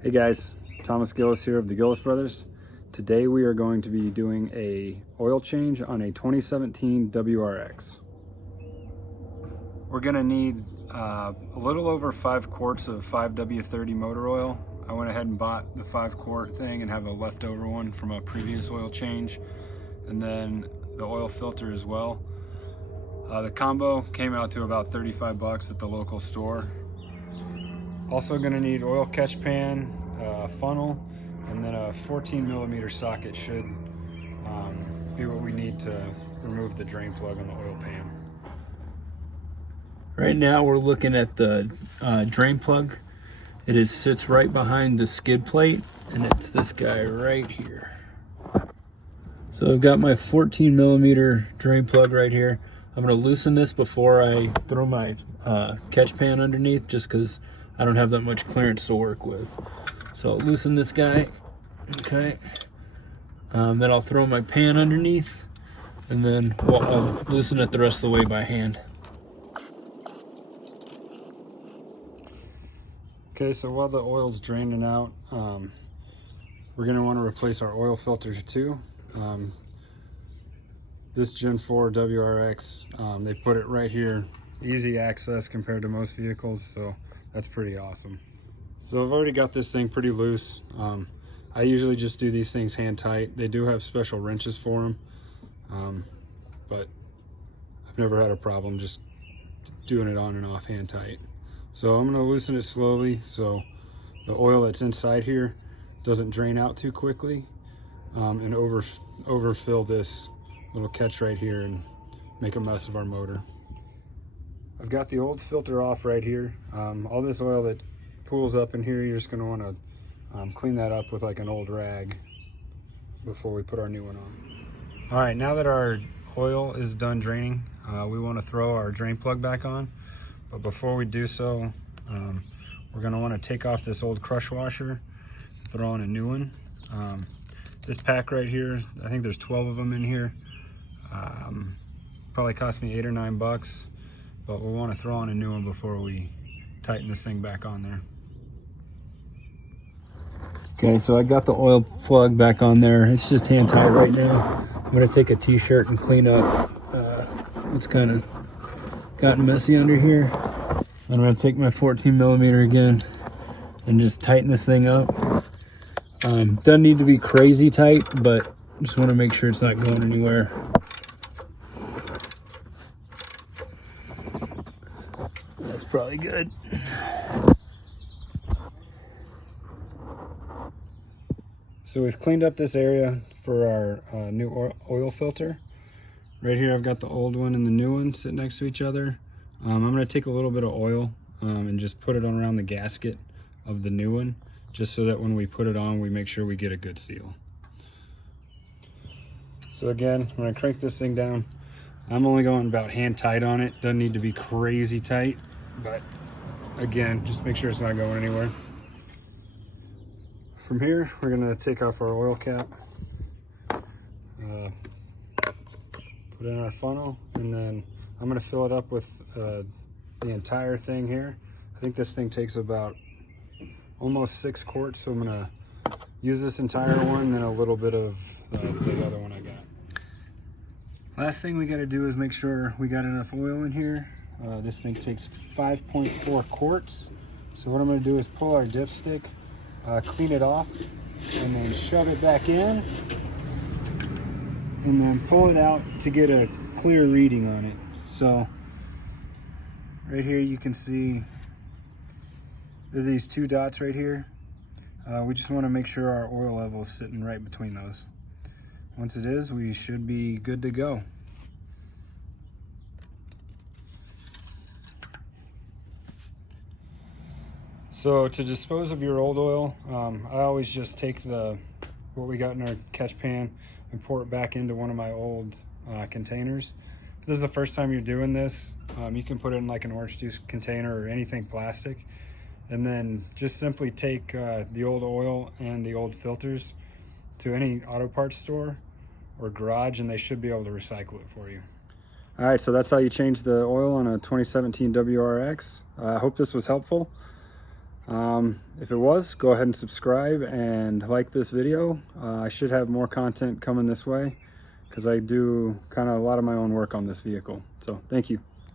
Hey guys, Thomas Gillis here of the Gillis Brothers. Today we are going to be doing a oil change on a 2017 WRX. We're going to need a little over 5 quarts of 5W30 motor oil. I went ahead and bought the 5-quart thing and have a leftover one from a previous oil change, and then the oil filter as well. The combo came out to about 35 bucks at the local store. Also going to need oil catch pan, funnel, and then a 14mm socket should be what we need to remove the drain plug on the oil pan. Right now we're looking at the drain plug. It sits right behind the skid plate, and it's this guy right here. So I've got my 14mm drain plug right here. I'm going to loosen this before I throw my catch pan underneath, just because I don't have that much clearance to work with. So I'll loosen this guy, okay. Then I'll throw my pan underneath, and then I'll loosen it the rest of the way by hand. Okay, so while the oil's draining out, we're going to want to replace our oil filters too. This Gen 4 WRX, they put it right here, easy access compared to most vehicles, so that's pretty awesome. So I've already got this thing pretty loose. I usually just do these things hand tight. They do have special wrenches for them, but I've never had a problem just doing it on and off hand tight. So I'm going to loosen it slowly so the oil that's inside here doesn't drain out too quickly, and overfill this little catch right here and make a mess of our motor. I've got the old filter off right here. All this oil that pools up in here, you're just going to want to clean that up with like an old rag before we put our new one on. All right, now that our oil is done draining, we want to throw our drain plug back on. But before we do so, we're going to want to take off this old crush washer, throw on a new one. This pack right here, I think there's 12 of them in here. Probably cost me $8 or $9, but we want to throw on a new one before we tighten this thing back on there. Okay, so I got the oil plug back on there. It's just hand tight right now. I'm going to take a t-shirt and clean up what's kind of gotten messy under here. I'm going to take my 14mm again and just tighten this thing up. Doesn't need to be crazy tight, but just want to make sure it's not going anywhere. That's probably good. So we've cleaned up this area for our new oil filter. Right here I've got the old one and the new one sitting next to each other. I'm going to take a little bit of oil and just put it around the gasket of the new one, just so that when we put it on, we make sure we get a good seal. So again, when I crank this thing down, I'm only going about hand tight on it. Doesn't need to be crazy tight, but again, just make sure it's not going anywhere. From here, we're going to take off our oil cap, put in our funnel, and then I'm going to fill it up with the entire thing here. I think this thing takes about almost 6 quarts, so I'm going to use this entire one, then a little bit of the other one I got. Last thing we got to do is make sure we got enough oil in here. This thing takes 5.4 quarts. So what I'm going to do is pull our dipstick, clean it off, and then shove it back in, and then pull it out to get a clear reading on it. So right here you can see there's these 2 dots right here. We just want to make sure our oil level is sitting right between those. Once it is, we should be good to go. So to dispose of your old oil, I always just take what we got in our catch pan and pour it back into one of my old containers. If this is the first time you're doing this, you can put it in like an orange juice container or anything plastic, and then just simply take the old oil and the old filters to any auto parts store or garage, and they should be able to recycle it for you. All right, so that's how you change the oil on a 2017 WRX. I hope this was helpful. If it was, go ahead and subscribe and like this video. I should have more content coming this way because I do kind of a lot of my own work on this vehicle. So thank you.